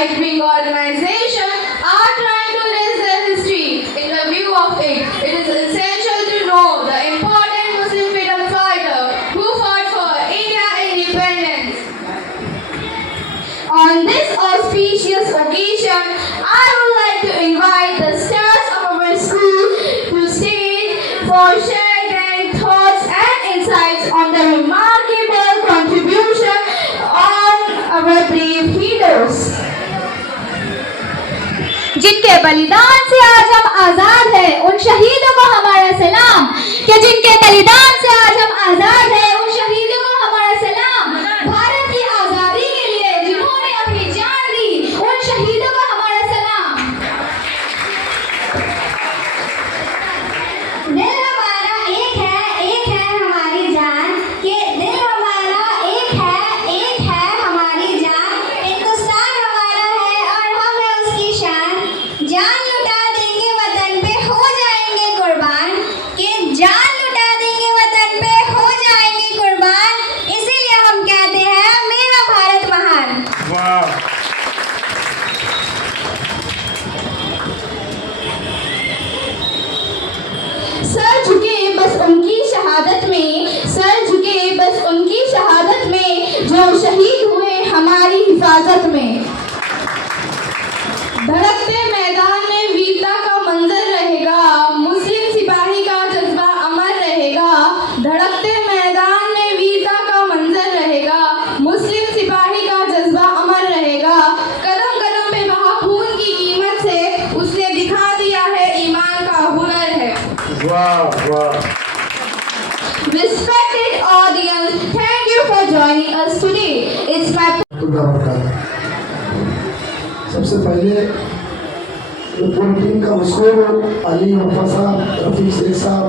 right-wing organizations are trying to erase their history. In the view of it, it is essential to know the important Muslim freedom fighter who fought for India independence. On this auspicious occasion, I would like to invite the stars of our school to stage for sharing their thoughts and insights on the remarkable contribution on our brave heroes. जिनके बलिदान से आज हम आजाद हैं, उन शहीदों को हमारा सलाम। कि जिनके बलिदान से आज हम आजाद हैं, उन शहीदों को हमारा सलाम। भारत की आजादी के लिए जिन्होंने अपनी जान दी, उन शहीदों को हमारा सलाम। दिल हमारा एक है हमारी जान। कि दिल हमारा एक है हमारी जान। हिंदुस्तान हमारा है और हम है उसकी शान। जान लुटा देंगे वतन पे हो जाएंगे कुर्बान। कि जान लुटा देंगे वतन पे हो जाएंगे कुर्बान। इसीलिए हम कहते हैं मेरा भारत महान। वाह, सर झुके बस उनकी शहादत में, सर झुके बस उनकी शहादत में, जो शहीद हुए हमारी हिफाजत में। धड़कते मैदान में वीरता का मंजर रहेगा, मुस्लिम सिपाही का जज्बा अमर रहेगा। धड़कते मैदान में वीरता का मंजर रहेगा, मुस्लिम सिपाही का जज्बा अमर रहेगा। कदम कदम पे बहा खून की कीमत से उसने दिखा दिया है ईमान का हुनर है। वाह, वाह। Respected audience, thank you for joining us today. It's my सबसे पहले पूरी टीम का मशहूर अली मुफ्ता साहब, रफीक शेख साहब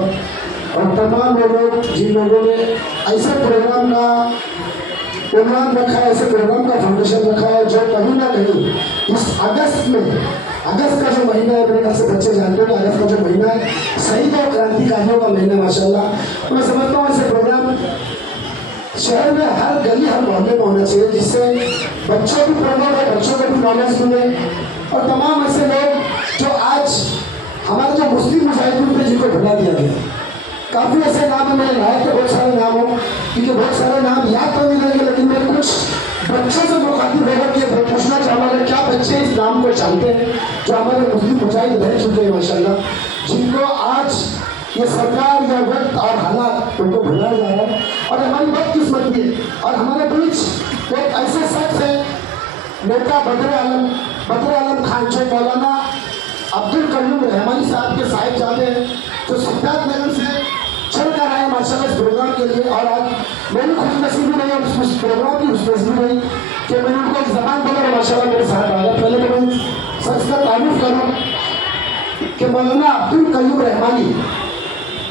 और तमाम लोग जिन लोगों ने ऐसे प्रोग्राम का प्रोग्राम रखा है, ऐसे प्रोग्राम का फाउंडेशन रखा है जो कहीं ना कहीं इस अगस्त में, अगस्त का जो महीना है, मेरे ख्याल से बच्चे जानते हैं अगस्त का जो महीना है शहीद और क्रांतिकारियों का महीना माशाल्लाह। तो मैं समझता हूँ ऐसे प्रोग्राम शहर में हर गली हर मोहल्ले में होना चाहिए, जिससे बच्चों को प्रमोट है, बच्चों को भी नॉलेज मिले। और तमाम ऐसे लोग जो आज हमारे जो मुस्लिम मुजाहिदीन थे जिनको भुला दिया गया, काफ़ी ऐसे नाम है, मेरे लायक के बहुत सारे नाम हो, क्योंकि बहुत सारे नाम याद तो नहीं रहेंगे, लेकिन मैं कुछ बच्चों से मुखातिब होकर के पूछना चाहूँगा क्या बच्चे इस नाम को जानते हैं जो हमारे मुस्लिम मुजाहिद रह चुके हैं माशाल्लाह, जिनको आज ये सरकार या वक्त और हालात उनको भुलाया जा रहा है। और हमारी बदकिस्मती है और हमारे बीच एक ऐसे शख्स है नेता बदर आलम खान, जो मौलाना अब्दुल कयूम रहमानी साहब के साहिबजादे हैं, जो सिद्धार्थ नगर से चल कर आए माशाल्लाह इस प्रोग्राम के लिए। और आज मेरी खुशनसीबी रही और उस प्रोग्राम की खुशनसीबी रही कि मैंने उनको एक जबान बोला माशाल्लाह मेरे साथ आ गया। पहले तो मैं शख्स का तारीफ करूँ कि मौलाना अब्दुल कयूम रहमानी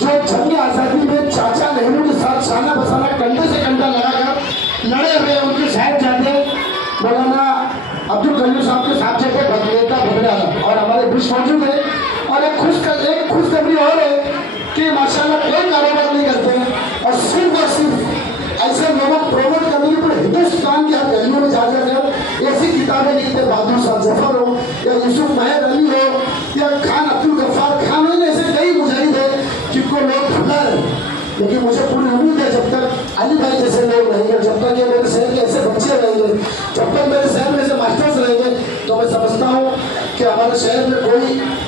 जो जंग आज़ादी में चाचा नेहरू के साथ शाना बसाना कंधे से कंधा लगाकर लड़े हुए उनके साहिबजादे मौलाना अब्दुल कयूम साहब के साथ जगह नेता बदर आलम और हमारे बीच मौजूद है। और एक खुशखबरी और है कि माशाल्लाह कोई कारोबार नहीं करते हैं और सिर्फ ऐसे लोगों को प्रमोट करने के लिए हिंदुस्तान की हर गलियों में जा जाकर ऐसी किताबें लिखते, बहादुर शाह जफर हो या यूसुफ मेहर अली हो या खान अब्दुल गफ्फार खान हो, ऐसे कई मुजाहिद है जिनको लोग भुला रहे। लेकिन मुझे पूरी उम्मीद है जब तक अली भाई जैसे लोग रहेंगे, जब तक ये मेरे शहर के ऐसे बच्चे रहेंगे, जब तक मेरे शहर में ऐसे मास्टर्स रहेंगे, तो मैं समझता हूँ कि हमारे शहर में कोई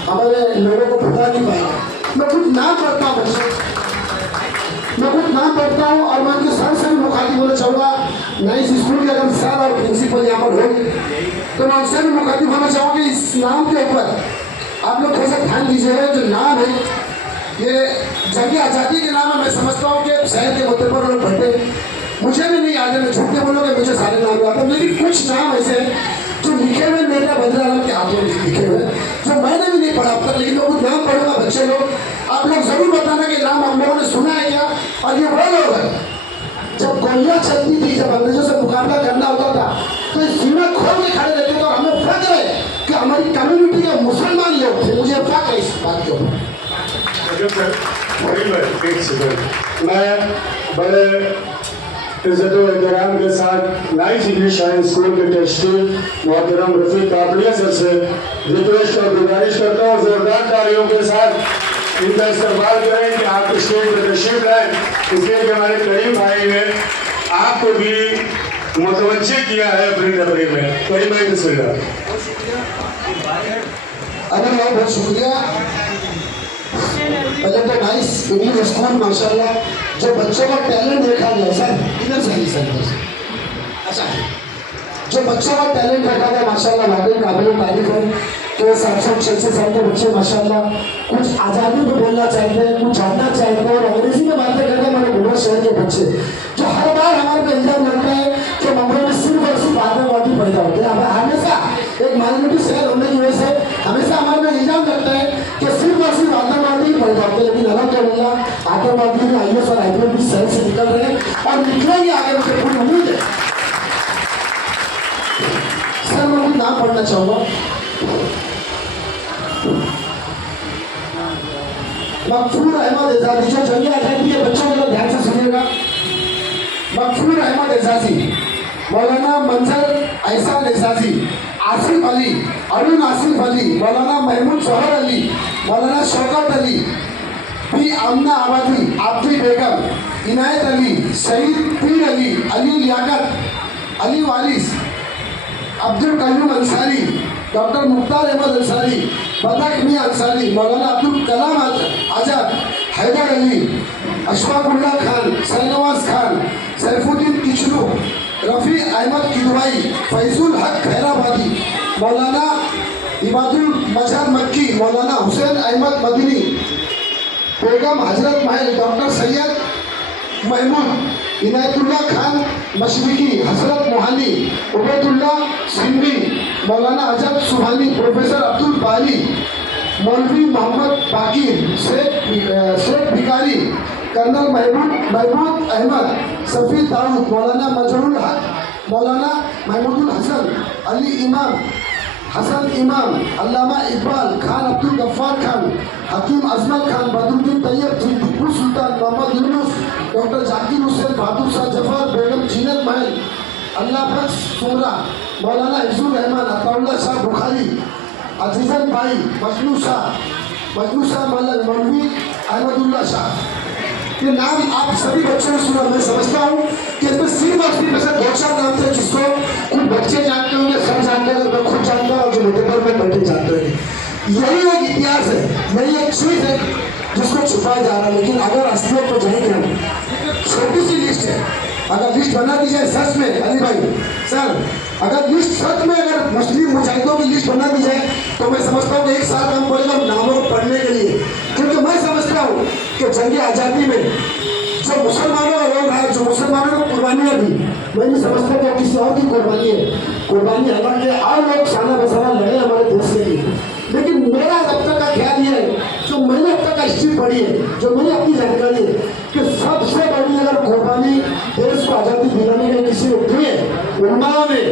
हमारे लोगों को भुला नहीं पाएगा। मैं कुछ नाम पढ़ता हूँ बच्चों, मैं कुछ नाम पढ़ता हूँ और मैं उनके सर से भी मुखातिब होना चाहूँगा। नई स्कूल के अगर सर और प्रिंसिपल यहाँ पर होंगे तो मैं उनसे भी मुखातिब होना चाहूँगा कि इस नाम के ऊपर आप लोग थोड़ा सा ध्यान दीजिएगा। जो नाम है ये जंग आज़ादी के नाम है, मैं समझता हूँ कि शहर के मुद्दे पर लोग पढ़ते, मुझे भी नहीं याद है, मैं झूठे बोलूँगा मुझे सारे नाम याद है, लेकिन कुछ नाम ऐसे हैं जो लिखे हुए नेता बदर आलम के हाथों में लिखे हुए जो मैंने भी नहीं पढ़ा अब तक, लेकिन मैं कुछ नाम पढ़ूंगा बच्चे लोग, आप लोग जरूर बताना कि नाम हम लोगों ने सुना है क्या। और ये वो लोग हैं जब गोलियां चलती थी, जब अंग्रेजों से मुकाबला करना होता था तो सीना खोल के खड़े रहते थे और हमें फख्र है कि हमारी कम्युनिटी के मुसलमान लोग थे, मुझे फख्र है इस बात के ऊपर। मैं बड़े इज्जत व एहतराम के साथ नाइस इंग्लिश हाई स्कूल के ट्रस्टी मोहतरम रफीक कापड़िया सर से रिक्वेस्ट और गुजारिश करता हूँ जोरदार तालियों के साथ इनका इस्तेमाल करें कि आप स्टेज पर तशरीफ लाएं, इसलिए कि हमारे करीम भाई ने आपको भी मुतवज्जे किया है अपनी तकरीर में। करीम भाई बिस्मिल्लाह। अरे भाई बहुत शुक्रिया। पहले तो नाइस इंग्लिश स्कूल माशाल्लाह, जो बच्चों का टैलेंट देखा गया सर इधर से ही सर अच्छा, जो बच्चों का टैलेंट देखा गया माशाल्लाह वाकई काबिल तारीफ है। तो 700-600 साल के बच्चे माशाल्लाह कुछ आज़ादी में बोलना चाहते हैं, कुछ जानना चाहते हैं और अंग्रेजी में बातें करते हैं। हमारे बुलंद शहर के बच्चे जो हर बार हमारे पे इल्जाम लगता है कि मुंबई में सिर्फ और सिर्फ आतंकवादी पैदा होते हैं। हमेशा एक माइनॉरिटी शहर होने की वजह से हमेशा हमारे पे इल्जाम लगता है कि सिर्फ और सिर्फ आतंकवादी पैदा होते हैं, लेकिन अल्हम्दुलिल्लाह आतंकवादी IAS और IPS भी शहर से निकल रहे हैं और निकलेंगे आगे, मुझे पूरी उम्मीद है। सर मैं कुछ नाम पढ़ना चाहूँगा। मकफूर अहमद एजाजी, जो जंग आज़ादी के बच्चों को ध्यान से सुनिएगा। मकफूर अहमद एजाजी, मौलाना मंजर एहसान एजाजी, आसिफ अली, अरुण आसिफ अली, मौलाना महमूद जौहर अली, मौलाना शौकत अली, पी आमना आबादी, आबदी बेगम, इनायत अली, शहीद पीर अली, अली लियाकत, अली वारिस, अब्दुल कयूम अंसारी, डॉक्टर मुख्तार अहमद अंसारी, बदक मियाँ अंसारी, मौलाना अब्दुल कलाम आजाद, हैदर अली, अशफाकुल्लाह खान, सरनवाज खान, सैफुद्दीन किचलू, रफ़ी अहमद किदवाई, फैजुल हक खैराबादी, मौलाना इबादुल मजहर मक्की, मौलाना हुसैन अहमद मदनी, बेगम हजरत महल, डॉक्टर सैयद महमूद, इनायतुल्लाह खान मशरिकी, हसरत मोहानी, उबैदुल्लाह सिंधी, मौलाना अजब सुहानी, प्रोफेसर अब्दुल बारी, मौलवी मोहम्मद बाकिर, शेख भिकारी, कर्नल महमूद अहमद, सफ़ी दाऊद, मौलाना मजरुल हक, मौलाना महमूदुल हसन, अली इमाम, हसन इमाम, अल्लामा इकबाल खान, अब्दुल गफ्फार खान, हकीम अजमल खान, बदरुद्दीन तैयब, टीपू सुल्तान, मोहम्मद यूनुस, डॉक्टर जाकिर हुसैन, बहादुर शाह जफर, बेगम जीनत महल, अल्लाह बख्श सुमरा, मौलाना हिफ्जुर रहमान, अताउल्लाह शाह बुखारी, अजीजन भाई, मजनू शाह मौलाना मौलवी अहमदुल्लाह शाह। ये नाम आप सभी बच्चों ने सुना। मैं समझता हूँ कि इसमें सिर्फ और सिर्फ ऐसे 2-4 नाम थे जिसको कुछ बच्चे जानते होंगे, सब जानते हैं, मैं खुद जानता हूँ और जो मोटे पर में बैठे जानते होंगे। यही एक इतिहास है, यही एक चीज़ है जिसको छुपाया जा रहा है। लेकिन अगर असलियत पर जाएंगे हम, छोटी सी लिस्ट है, अगर लिस्ट बना दी जाए सच में, अली भाई सर, अगर लिस्ट सच में अगर मुस्लिम मुजाहिदों की लिस्ट बना दी जाए तो मैं समझता हूँ कि 1 साल काम पड़ेगा नामों को पढ़ने के लिए। क्योंकि मैं समझता हूँ कि जंग आज़ादी में जो मुसलमानों का रोल है, जो मुसलमानों को कुर्बानियाँ दी, मैं नहीं समझता कि किसी और की कुर्बानी है। कुर्बानी अलग है, और लोग साना बसाना लड़े हमारे देश के लिए। लेकिन मेरा अब तक का ख्याल ये है, जो मैंने अब तक का हिस्ट्री पढ़ी है, जो मैंने अपनी जानकारी है, कि सबसे बड़ी अगर कुर्बानी देश को आज़ादी दिलाने के लिए किसी ने दी है, उलमाओं ने,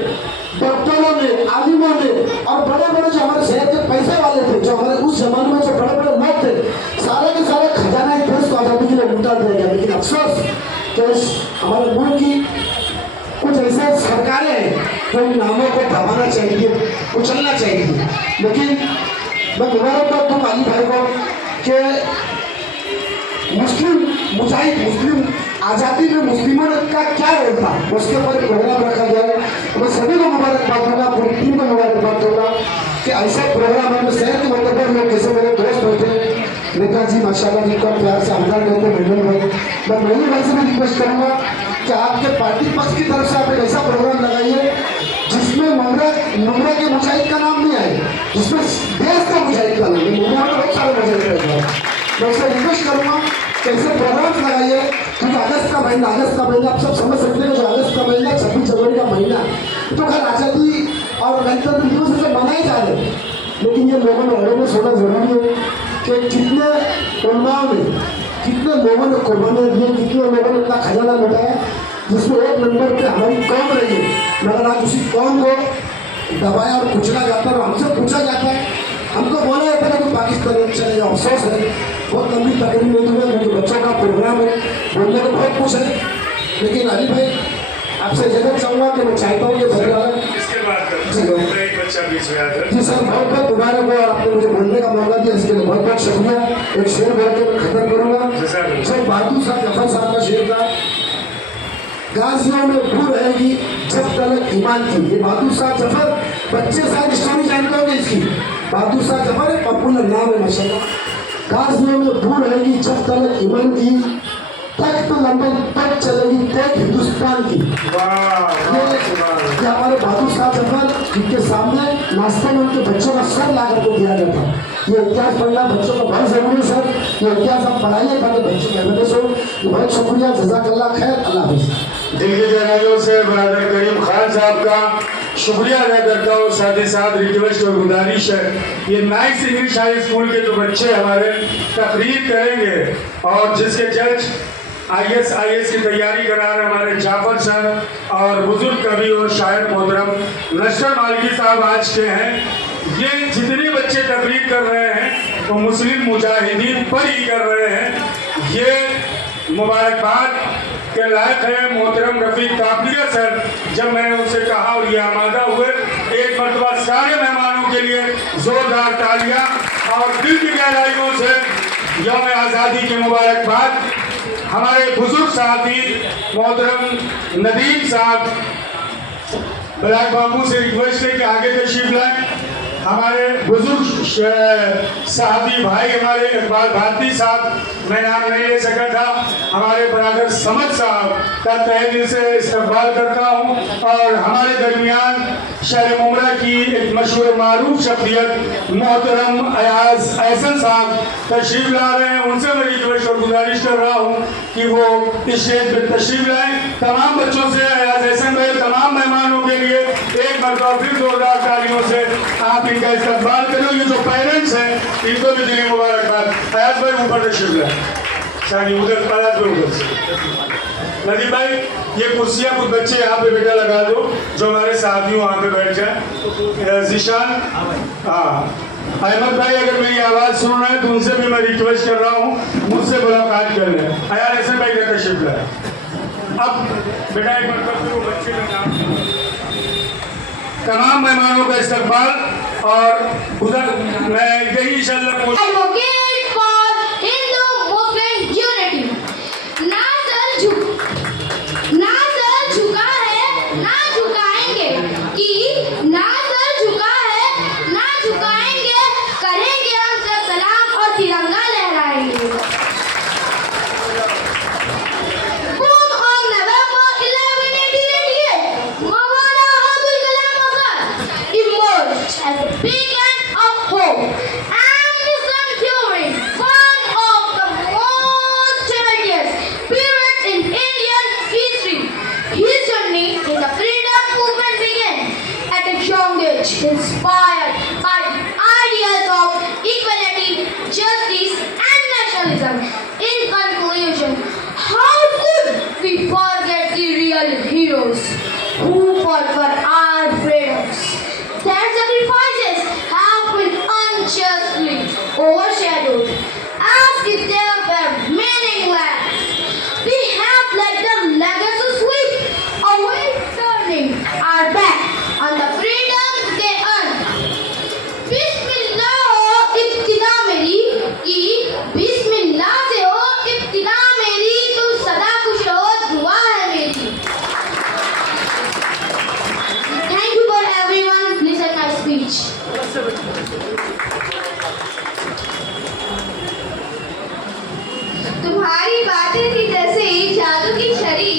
डॉक्टरों ने, आलिमों ने, और बड़े बड़े जो हमारे शहर के पैसे वाले थे, जो हमारे उस जमाने में जो बड़े बड़े लोग थे, सारे के सारे खजाना एक देश को आज़ादी के लिए लूटा दिया गया। लेकिन अफसोस कि हमारे मुल्क की कुछ ऐसे सरकारें हैं जो इन नामों को दबाना चाहिए, कुचलना चाहिए। लेकिन मैं मुबारकबाद दूँ अली भाई को कि मुस्लिम मुजाहिद, मुस्लिम आज़ादी में मुस्लिमों का क्या रोल था, उसके ऊपर एक प्रोग्राम रखा गया है। मैं सभी को मुबारकबाद दूंगा, पूरी टीम को मुबारकबाद दूंगा कि ऐसा प्रोग्राम है। शहर के मतलब लोग जैसे मेरे दोस्त बैठे नेता जी माशाल्लाह, जिनका प्यार से हमदार कहते हैं मेहमान भाई, मैं मेहमान भाई से भी रिक्वेस्ट करूँगा कि आपके पार्टी पक्ष की तरफ से आप एक ऐसा प्रोग्राम लगाइए जिसमें मुमरा के मुजाहिद का नाम नहीं आए, जिसमें देश का मुजाहिद का नाम है। मुमरा में बहुत सारे मुजाहिद रहते हैं। मैं उससे रिक्वेस्ट करूँगा कि ऐसे प्रोग्राम्स लगाइए, क्योंकि अगस्त का महीना आप सब समझ सकते हैं, जो अगस्त का महीना 26 जनवरी का महीना, तो खैर आज़ादी और गणतंत्र दिवस से मनाए जा रहे हैं। लेकिन ये लोगों में अवेयरनेस होना जरूरी है कि कितने उलमाओं ने, कितने लोगों ने कुर्बानियाँ दी, कितने लोगों ने इतना खजाना लुटाया, जिसमें एक नंबर पे हमारी कौम रही है। मगर आज उसी कौम को दबाया और कुचला जाता है और हमसे पूछा जाता है, हमको बोला जाता है कि पाकिस्तान चले जाओ। अफसोस है, बहुत लंबी तकरीर नहीं दूंगा क्योंकि बच्चों का प्रोग्राम है, बोलने को बहुत कुछ है। लेकिन अली भाई आपसे इजाजत चाहूँगा कि मैं चाहता हूँ कि इसके बाद एक बच्चा बीच में आता है। जी सर, बहुत बहुत मुबारक हो और आपने मुझे बोलने का मौका दिया, इसके लिए बहुत बहुत शुक्रिया। एक शेर बोल के मैं खत्म करूँगा। जो बहादुर शाह जफर साहब का शेर था, गाजियों में भू रहेगी जब तलक ईमान की। ये बहादुर शाह जफर, बच्चे शायद स्टोरी जानते होंगे इसकी। बहादुर शाह जफर एक पॉपुलर नाम है माशाल्लाह। गाजियों में भू रहेगी जब तलक ईमान की, तख्त लंदन तक चलेगी तेज हिंदुस्तान की। ये हमारे बहादुर शाह जफर जिनके सामने नाश्ते में उनके बच्चों का सर ला करके दिया गया था। ये इतिहास पढ़ना बच्चों को बहुत जरूरी है सर। ये इतिहास आप पढ़ाइए ताकि बच्चे अवेयरनेस हो। बहुत शुक्रिया, जज़ाकल्लाह खैर, अल्लाह हाफ़िज़। दिल की गहराइयों से बरादर करीम खान साहब का शुक्रिया अदा करता हूँ। साथ ही साथ रिक्वेस्ट और गुजारिश है, ये नाइस इंग्लिश हाई स्कूल के जो बच्चे हमारे तकरीर करेंगे और जिसके जज IAS की तैयारी करा रहे हमारे जाफर सर और बुजुर्ग कवि और शायर मोहतरम नशर मालिकी साहब आज के हैं। ये जितने बच्चे तकरीर कर रहे हैं तो मुस्लिम मुजाहिदीन पर ही कर रहे हैं। ये मुबारकबाद के लायक है। मोहतरम रफीक कापलिया सर, जब मैंने उनसे कहा और ये आमादा हुए, एक मरतबा सारे मेहमानों के लिए जोरदार तालियां और दिल की गहराइयों से यौम आज़ादी की मुबारकबाद। हमारे बुजुर्ग साथी मोहतरम नदीम साहब, ब्लैक बाबू से रिक्वेस्ट है कि आगे तशरीफ लाएं। हमारे बुजुर्ग साहबी भाई हमारे इकबाल भारती साहब, मैं नाम नहीं ले सका था, हमारे बरादर समद साहब का तहे दिल से इस्तकबाल करता हूँ। और हमारे दरमियान शहर मुमरा की एक मशहूर मारूफ शख्सियत मोहतरम अयाज एहसन साहब तशरीफ ला रहे हैं। उनसे मैं रिक्वेस्ट और गुजारिश कर रहा हूँ कि वो इस स्टेज पर तशरीफ लाएं। तमाम बच्चों से अयाज एहसन भाई, तमाम मेहमानों के लिए एक मरतबा फिर जोरदार तालियों से आप इनका इस्तकबाल करो। ये जो पेरेंट्स हैं इनको भी दिली मुबारकबाद। अयाज भाई ऊपर तशरीफ लाएं, शादी उधर अयाज भाई उधर से। नदीम भाई, ये कुर्सियाँ कुछ बच्चे यहाँ पे बेटा लगा दो जो हमारे साथी वहाँ पे बैठ जाए। जीशान, हाँ, अहमद भाई अगर मेरी आवाज़ सुन रहे हैं तो उनसे भी मैं रिक्वेस्ट कर रहा हूँ मुझसे मुलाकात कर लें। अयाज एहसन भाई का तशरीफ लाए। अब बेटा एक मरतबा वो बच्चे का नाम, तमाम मेहमानों का इस्तकबाल और उधर मैं यही इंशाअल्लाह Advocate for Hindu-Muslim unity. ना सर झुका है ना झुकाएंगे, कि ना सर झुका है ना झुकाएंगे, करेंगे हम सब सलाम और तिरंगा लहराएंगे। Born on November 11, 1888, Maulana Abul Kalam Azad emerged as a beacon of hope and wisdom during one of the most tumultuous periods in Indian history. His journey in the freedom movement began at a young age, inspired by ideas of equality, justice, and nationalism. In conclusion, how could we forget the real heroes who fought for our freedoms? Their sacrifices have been unjustly overshadowed as if they were meaningless. We have let them legacy sweep away, turning our back on the freedom they earned. बिस्मिल्लाह हो इब्तिदा मेरी, कि बिस्मिल्लाह से हो इब्तिदा मेरी, तुम सदा खुश रहो दुआ है मेरी। Thank you for everyone. Listen my speech. तुम्हारी बातें थी जैसे जादू की छड़ी,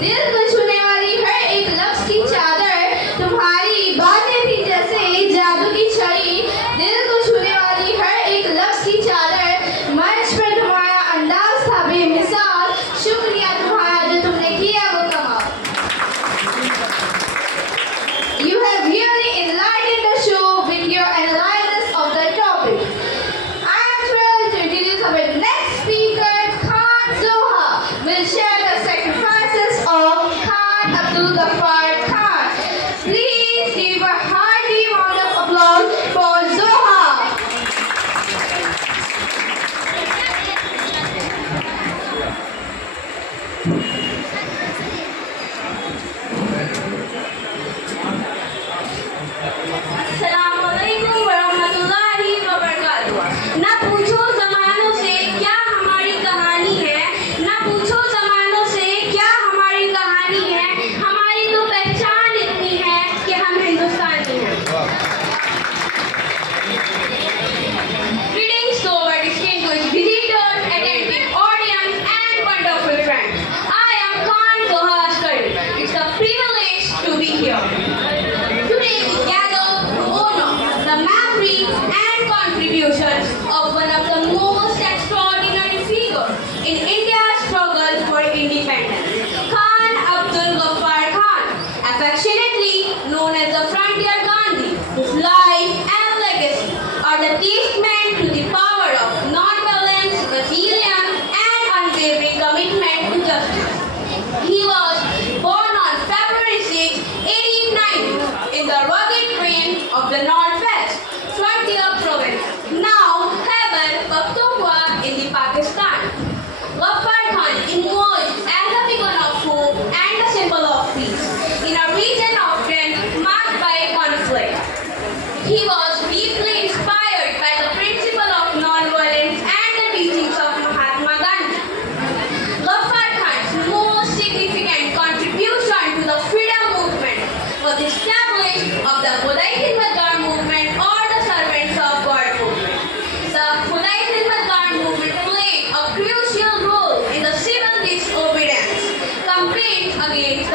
दिल को छूने वाली हर एक लफ्ज की चादर। तुम्हारी बातें थी जैसे जादू की छड़ी, दिल को छूने वाली हर एक लफ्ज की चादर। मंच पर तुम्हारा अंदाज था बेमिसाल, शुक्रिया तुम्हारा जो तुमने किया वो कमाल। You have really enlightened the show with your analysis of the topic. I am thrilled to introduce our next speaker, Khan Zoha, will share the sacrifices of Khan Abdul Ghaffar Khan. Please give a hearty round of applause for Zoha.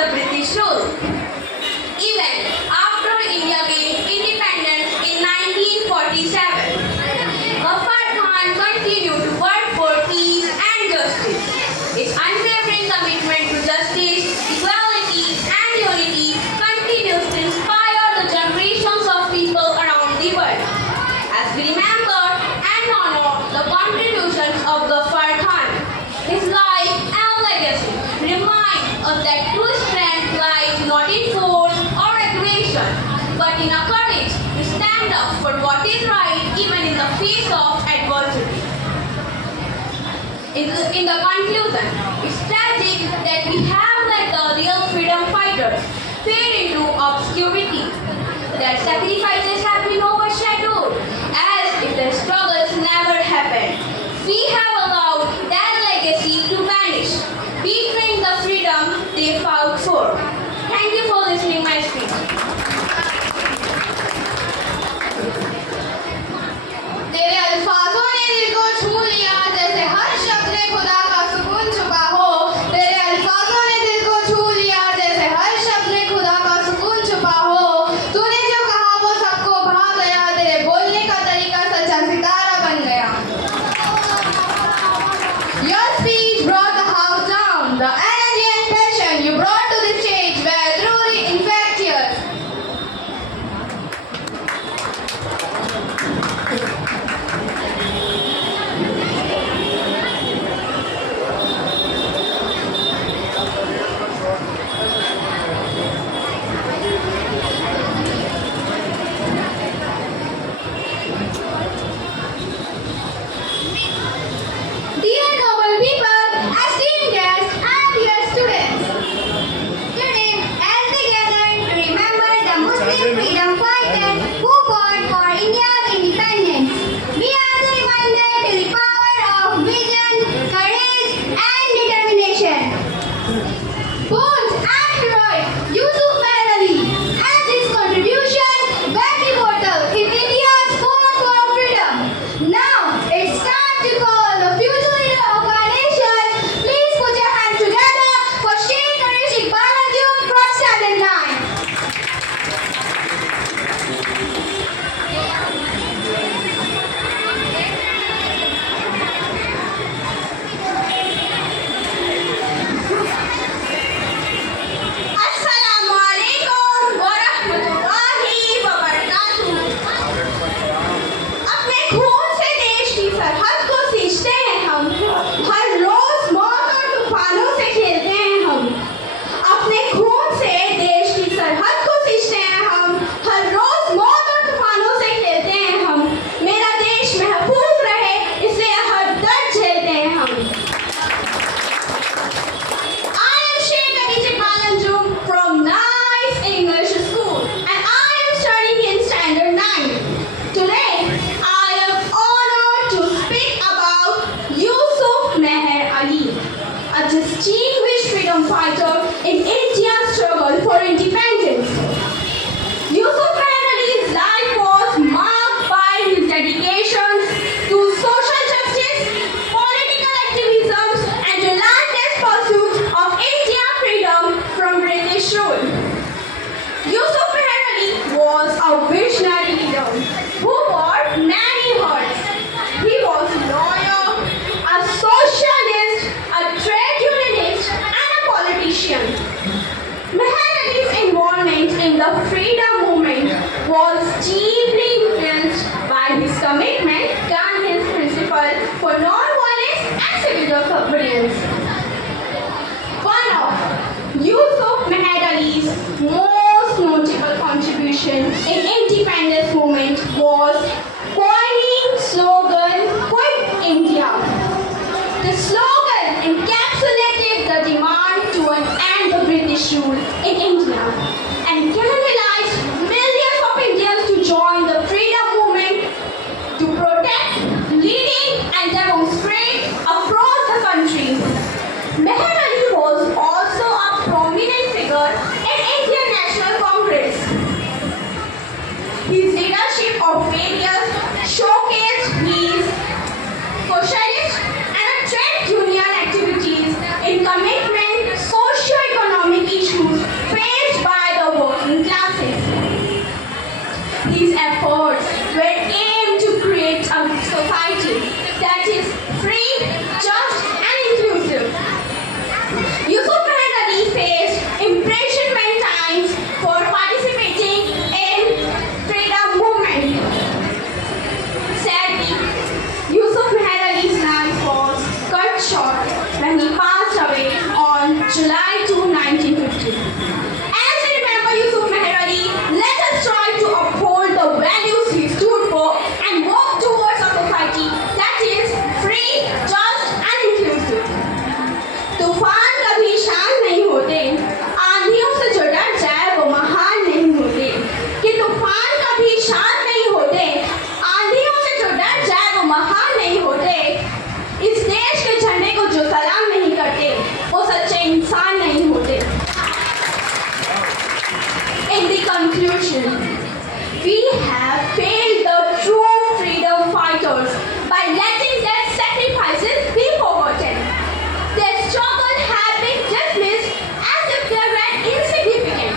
the British rule. Even after India gained independence in 1947, Ghaffar Khan continued to work for peace and justice. His unwavering commitment to justice, equality, and unity continues to inspire the generations of people around the world. As we remember and honor the contributions of Ghaffar Khan, his life and legacy remind us that true strength lies not in force or aggression, but in a courage to stand up for what is right even in the face of adversity. In the conclusion, it's tragic that we have let the real freedom fighters fade into obscurity. Their sacrifices have been overshadowed as if their struggles never happened. We have allowed that legacy to vanish, betraying the freedom they fought for. Thank you for listening my speech. तेरे अल्फाजों ने दिल को छू लिया जैसे हर शब्द में खुदा का सुकून छुपा हो। तेरे अल्फाजों ने दिल को छू लिया जैसे हर शब्द में खुदा का सुकून छुपा हो। तूने जो कहा वो सबको भा गया, तेरे बोलने का तरीका सच्चा सितारा बन गया। Your speech brought the house down. The energy and passion you brought to the stage were truly infectious. Dear noble people, esteemed guests, and dear students, Today, as we gather to remember the Muslim freedom fighters who fought for India's independence, we are reminded to the power of vision, courage, and determination. bold and heroic Yusuf Meher Ali, and his contribution very pivotal in India's war for freedom. Now it's time to call the future leader of our nation. Please put your hands together for Sheikh Naresh Iqbal Anjum from Standard 9. अस्सलामुअलैकुम वरहमतुल्लाहि वबरकातुहू। अपने खून से देश की सरहद को सींचते हैं हम, हर रोज मौत और तूफानों से खेलते हैं हम। अपने खून से देश की सरहद को सींचते हैं हम, हर रोज मौत और तूफानों से खेलते हैं हम। मेरा देश महफूज रहे इसलिए हर दर्द झेलते हैं हम। I am Sheikh Naresh Iqbal Anjum from Nice English School and I am studying in Standard 9. Today, I am honored to speak about Yusuf Meher Ali, a distinguished freedom fighter in India's struggle for independence. Yusuf Meher Ali's life was marked by his dedications to social justice, political activism, and relentless pursuit of Indian freedom from British rule. Yusuf Meher Ali was a visionary leader who wore many hats. He was a lawyer, a socialist, a trade unionist, and a politician. Meher Ali's involvement in the freedom movement was deeply influenced by his commitment and his principle for non-violence and civil disobedience. One of Yusuf Meher Ali's most notable contributions in independence movement was coining slogan "Quit India." The slogan encapsulated the demand to end the British rule in India and galvanized millions of Indians to join the freedom movement, to protest, leading and demonstrate across the country. Meher Ali was also a prominent figure in Indian National Congress. His leadership of various showcased his socialist and trade union activities in commitment socio-economic issues As we remember Yusuf Meher Ali, let us try to uphold the values he stood for and work towards a society that is free, just and inclusive. तूफान कभी शांत नहीं होते, आंधियों से जो डर जाए वो महान नहीं होते। कि तूफान कभी शांत नहीं होते, आंधियों से जो डर जाए वो महान नहीं होते। इस देश के झंडे को जो सलाम नहीं करते वो सच्चे इंसान नहीं होते। In the conclusion, we have failed the true freedom fighters by letting their sacrifices be forgotten. Their struggle has been dismissed as if they were insignificant.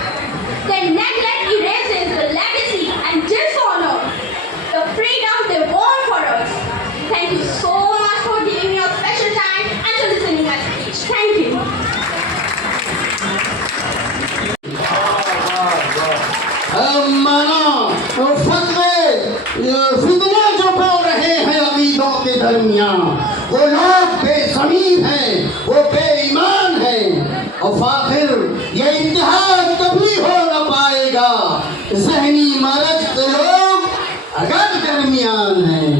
Their neglect erases the legacy and dishonor the freedom they won for us. Thank you so much for giving me your special time and for listening my speech. Thank you. माना और फतवे फितने जो बोल रहे हैं अकीदों के दरमियान, वो लोग बेज़मीर हैं, वो बेईमान हैं। और फाखिर ये इत्तेहाद तभी हो न पाएगा ज़हनी मरज के लोग अगर दरमियान हैं।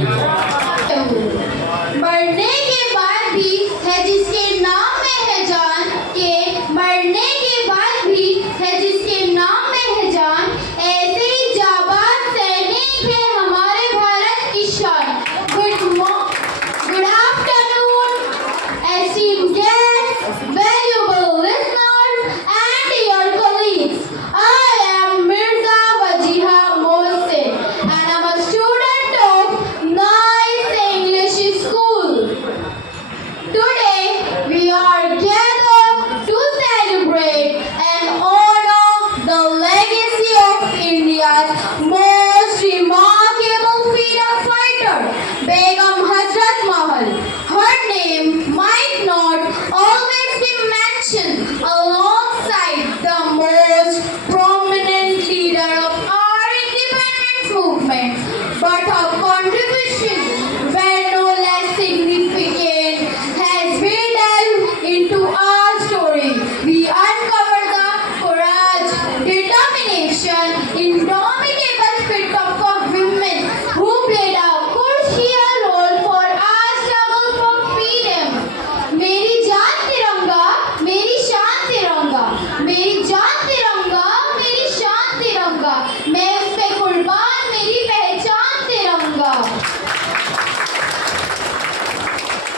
मरने के बाद भी है जिसके नाम में है जान, के मरने के बाद भी है जिसके नाम में है जान। ऐसे ही जाबाज सैनिक है हमारे भारत की शान। Good afternoon esteemed guests, valuable listeners and dear colleagues. I am Mirza Wajiha Mohsin and I'm a student of Nice English School. Today we are gathered to celebrate and honor the legacy of India's most remarkable freedom fighter, Begum Hazrat Mahal. Her name might not always be mentioned alongside the most prominent leader of our independence movement, but her contribution were no less significant. As we delve into our story, we uncover the courage, determination, indomitable spirit of women who played a crucial role for our struggle for freedom. मेरी जान तिरंगा, मेरी शान तिरंगा, मेरी जान तिरंगा, मेरी शान तिरंगा, मैं उस पे कुर्बान, मेरी पहचान तिरंगा।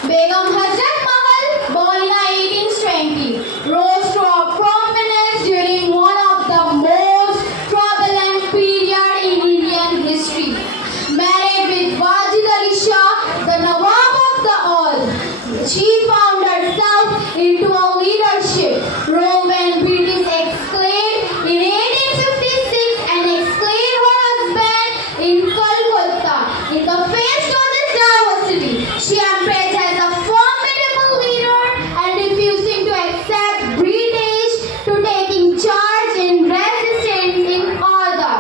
Begum Hazrat Mahal, born in 1820, rose to a prominence during one of the most turbulent period in Indian history. Married with Wajid Ali Shah, the Nawab of the all, she found herself into a leadership role when British exclaimed in 1856 and exclaimed her husband in Kolkata. In the face of this diversity, she emerged as a formidable leader and refusing to accept British to taking charge in resistance in order.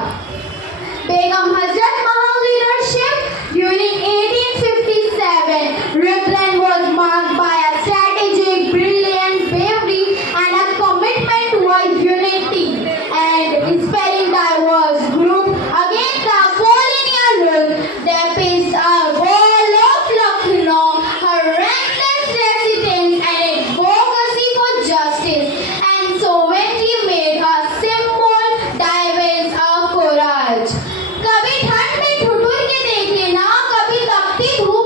Begum Hazrat Mahal leadership during 1857, Ripland was marked by a strategic, brilliant bravery and a commitment to a unity and inspiring diverse group against the colonial rule. They faced a wall of Lucknow, her relentless resistance and advocacy for justice, and so when she made her symbol diverse of courage. कभी ठंड में ठुठुर के देख लेना, कभी तपती धूप